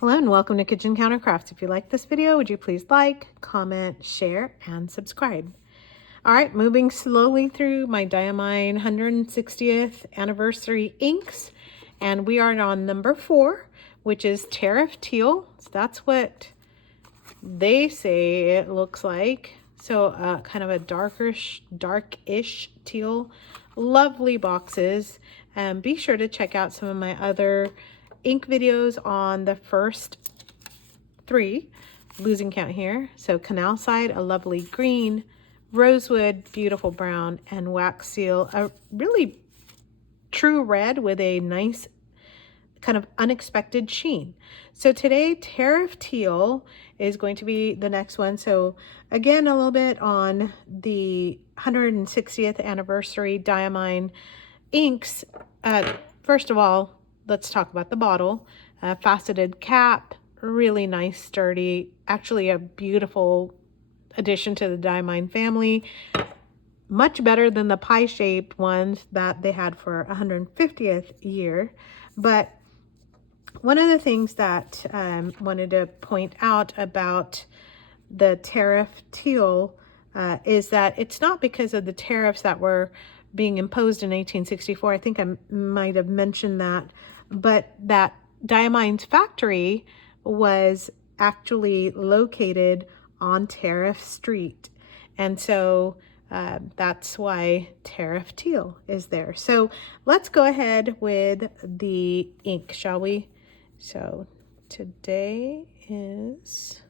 Hello and welcome to Kitchen Counter Crafts. If you like this video, would you please like, comment, share, and subscribe. All right, moving slowly through my Diamine 160th anniversary inks, and we are on number 4, which is Tariff Teal. So that's what they say it looks like. So kind of a darkish teal. Lovely boxes. And be sure to check out some of my other ink videos on the first 3, losing count here. So Canal Side, a lovely green, Rosewood, beautiful brown, and Wax Seal, a really true red with a nice kind of unexpected sheen. So today, Tariff Teal is going to be the next one. So again, a little bit on the 160th anniversary Diamine inks. First of all, let's talk about the bottle. Faceted cap, really nice, sturdy, actually a beautiful addition to the Diamine family. Much better than the pie-shaped ones that they had for 150th year. But one of the things that I wanted to point out about the Tariff Teal is that it's not because of the tariffs that were being imposed in 1864. I think I might have mentioned that, but that Diamine's factory was actually located on Tariff Street. And so that's why Tariff Teal is there. So let's go ahead with the ink, shall we? So today is,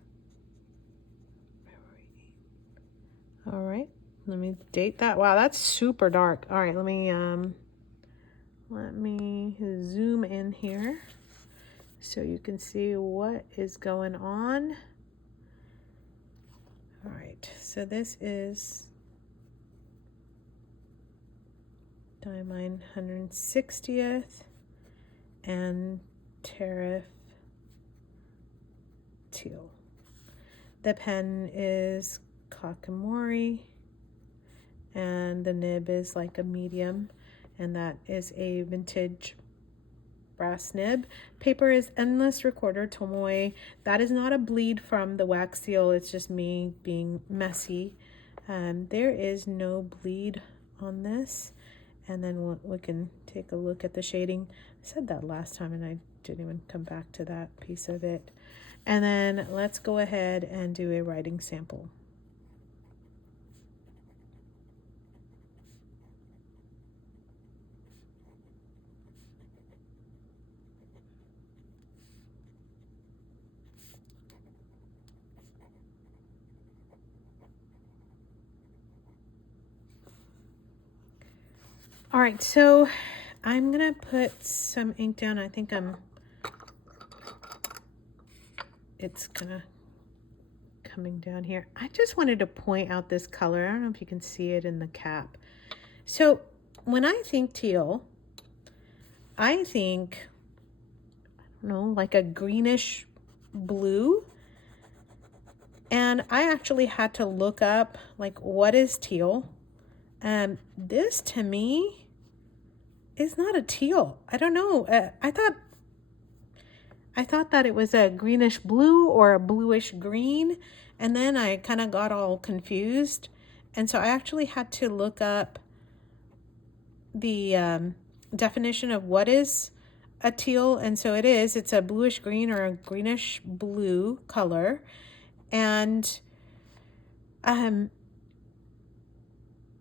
all right, let me date that. Wow, that's super dark. All right, let me zoom in here so you can see what is going on. All right, so this is Diamine 160th and Tariff Teal. The pen is Kakamori, and the nib is like a medium, and that is a vintage brass nib. Paper is Endless Recorder Tomoe. That is not a bleed from the wax seal, it's just me being messy. There is no bleed on this. And then we can take a look at the shading. I said that last time and I didn't even come back to that piece of it. And then let's go ahead and do a writing sample. All right, so I'm gonna put some ink down. I think it's kind of coming down here. I just wanted to point out this color. I don't know if you can see it in the cap. So when I think teal, I think, I don't know, like a greenish blue. And I actually had to look up, like, what is teal? This to me is not a teal. I don't know. I thought that it was a greenish blue or a bluish green, and then I kind of got all confused. And so I actually had to look up the definition of what is a teal. And so it's a bluish green or a greenish blue color. And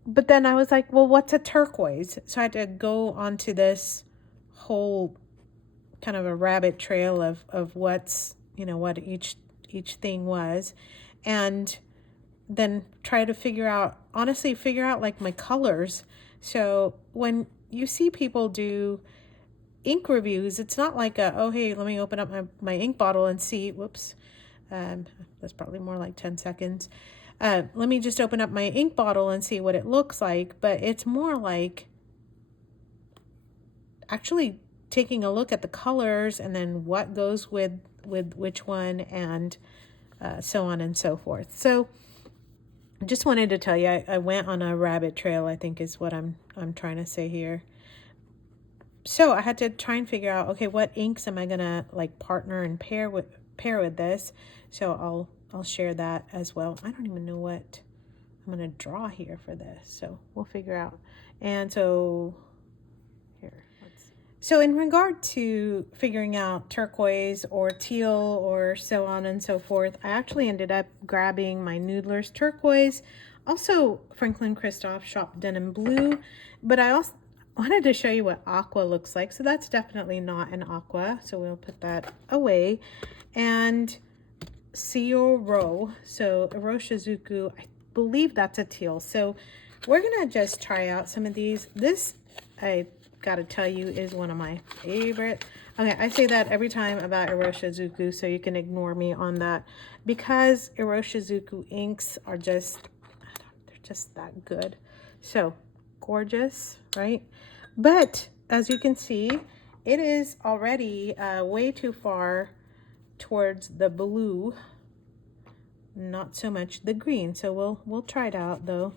but then I was like, well, what's a turquoise? So I had to go onto this whole kind of a rabbit trail of what's, what each thing was, and then try to figure out like my colors. So when you see people do ink reviews, it's not like oh, hey, let me open up my ink bottle and see, whoops, that's probably more like 10 seconds. Let me just open up my ink bottle and see what it looks like. But it's more like actually taking a look at the colors and then what goes with which one, and so on and so forth. So I just wanted to tell you, I went on a rabbit trail, I think is what I'm trying to say here. So I had to try and figure out, okay, what inks am I gonna like partner and pair with this? So I'll share that as well. I don't even know what I'm gonna draw here for this, so we'll figure out. And so here, so in regard to figuring out turquoise or teal or so on and so forth, I actually ended up grabbing my Noodler's turquoise, also Franklin Christoph Shop Denim Blue, but I also wanted to show you what aqua looks like. So that's definitely not an aqua, so we'll put that away. And Teal Row, so Iroshizuku, I believe that's a teal. So we're gonna just try out some of these. This, I gotta tell you, is one of my favorite. Okay, I say that every time about Iroshizuku, so you can ignore me on that, because Iroshizuku inks are just, they're just that good. So gorgeous, right? But as you can see, it is already way too far towards the blue, not so much the green. So we'll try it out though.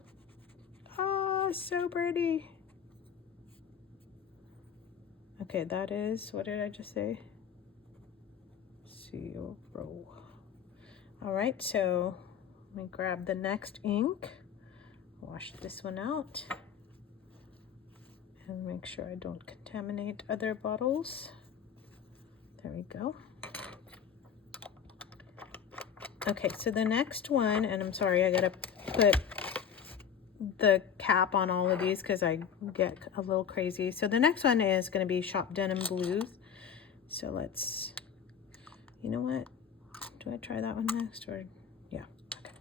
Ah, so pretty. Okay, that is, what did I just say? Teal Row. All right, so let me grab the next ink, wash this one out, and make sure I don't contaminate other bottles. There we go. Okay, so the next one, and I'm sorry, I gotta put the cap on all of these because I get a little crazy. So the next one is going to be Shop Denim Blues. So let's, you know what? Do I try that one next, or yeah? Okay.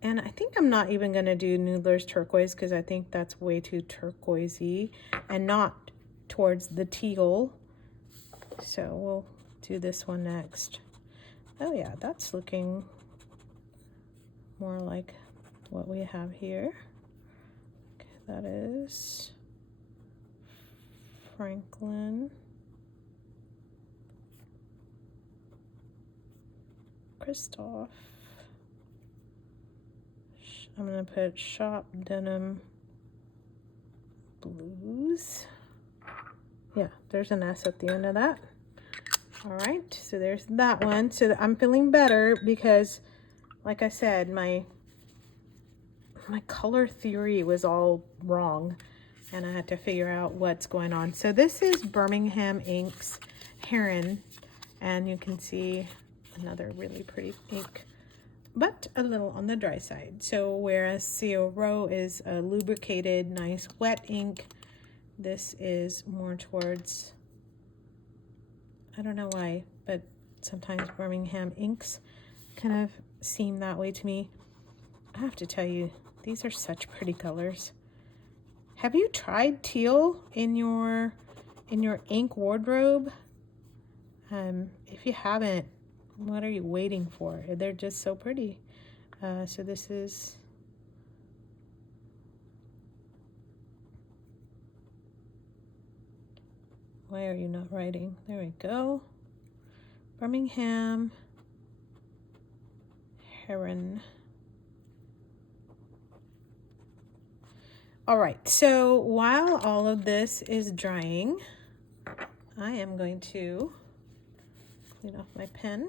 And I think I'm not even going to do Noodler's turquoise because I think that's way too turquoisey and not towards the teal. So we'll do this one next. Oh yeah, that's looking more like what we have here. Okay, that is Franklin Christoph. I'm gonna put Shop Denim Blues. Yeah, there's an S at the end of that. All right, so there's that one. So I'm feeling better because, like I said, my color theory was all wrong and I had to figure out what's going on. So this is Birmingham Inks Heron, and you can see another really pretty ink, but a little on the dry side. So whereas Teal Row is a lubricated, nice wet ink, this is more towards, I don't know why, but sometimes Birmingham inks kind of seem that way to me. I have to tell you, these are such pretty colors. Have you tried teal in your ink wardrobe? If you haven't, what are you waiting for? They're just so pretty. So this is, why are you not writing? There we go. Birmingham Heron. All right, so while all of this is drying, I am going to clean off my pen.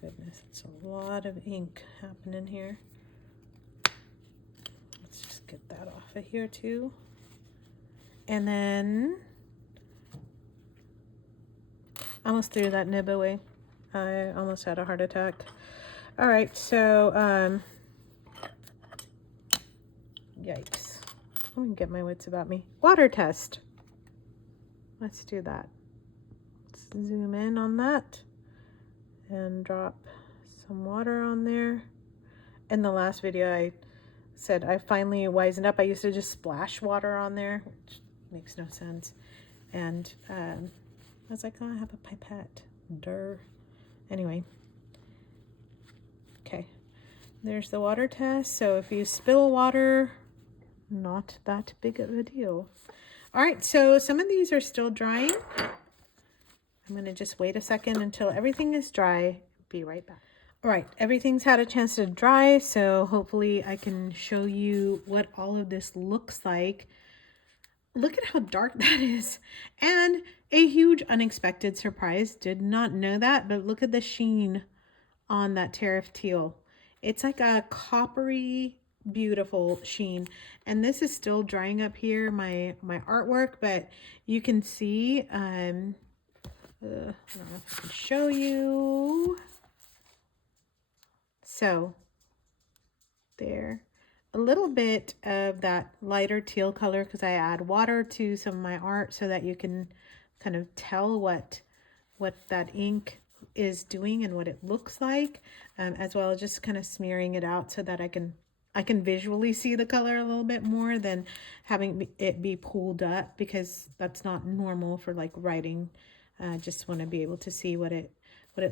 Goodness, it's a lot of ink happening here. Let's just get that off of here too. And then I almost threw that nib away. I almost had a heart attack. All right, so yikes. I'm gonna get my wits about me. Water test. Let's do that. Let's zoom in on that and drop some water on there. In the last video, I said I finally wisened up. I used to just splash water on there, which makes no sense. And I was like, oh, I have a pipette. Durr. Anyway. Okay. There's the water test. So if you spill water, not that big of a deal. All right, so some of these are still drying. I'm going to just wait a second until everything is dry. Be right back. All right, everything's had a chance to dry, so hopefully I can show you what all of this looks like. Look at how dark that is. And a huge unexpected surprise. Did not know that, but look at the sheen on that Tariff Teal. It's like a coppery, beautiful sheen. And this is still drying up here, my artwork, but you can see, I don't know if I can show you. So there, a little bit of that lighter teal color because I add water to some of my art so that you can kind of tell what that ink is doing and what it looks like, as well as just kind of smearing it out so that I can visually see the color a little bit more than having it be pulled up, because that's not normal for like writing. Just want to be able to see what it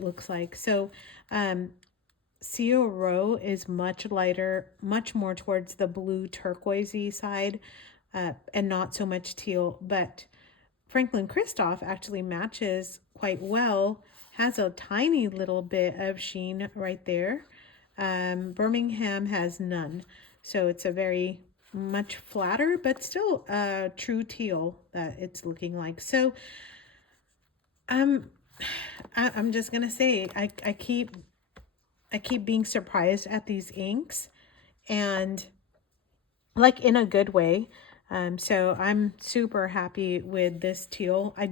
looks like. So Seal Row is much lighter, much more towards the blue turquoisey side, and not so much teal. But Franklin Christoph actually matches quite well, has a tiny little bit of sheen right there. Birmingham has none. So it's a very much flatter, but still true teal that it's looking like. So I'm just going to say, I keep being surprised at these inks, and like in a good way. So I'm super happy with this teal. I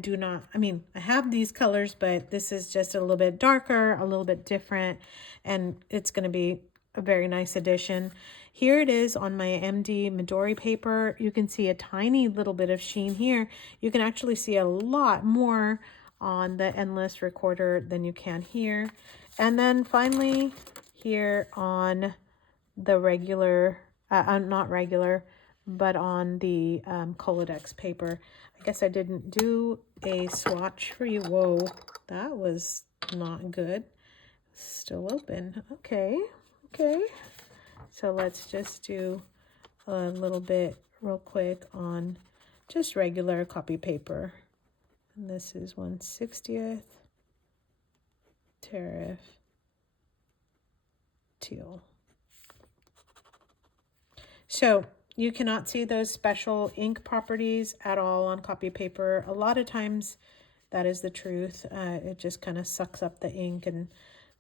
have these colors, but this is just a little bit darker, a little bit different, and it's going to be a very nice addition. Here it is on my MD Midori paper. You can see a tiny little bit of sheen here. You can actually see a lot more on the Endless Recorder than you can here. And then finally here on the regular, not regular, but on the Colodex paper. I guess I didn't do a swatch for you. Whoa, that was not good. Still open. Okay. So let's just do a little bit real quick on just regular copy paper. And this is 1/60th Tariff Teal. So you cannot see those special ink properties at all on copy paper. A lot of times that is the truth. It just kind of sucks up the ink and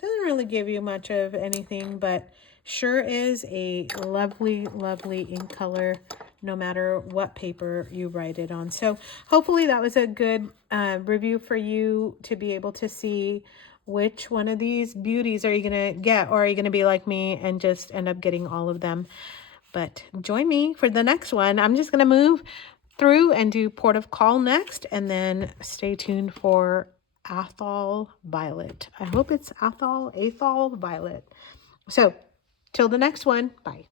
doesn't really give you much of anything, but sure is a lovely, lovely ink color no matter what paper you write it on. So hopefully that was a good review for you to be able to see which one of these beauties are you going to get, or are you going to be like me and just end up getting all of them. But join me for the next one. I'm just going to move through and do Port of Call next, and then stay tuned for Athol Violet. I hope it's Athol Violet. So till the next one, bye.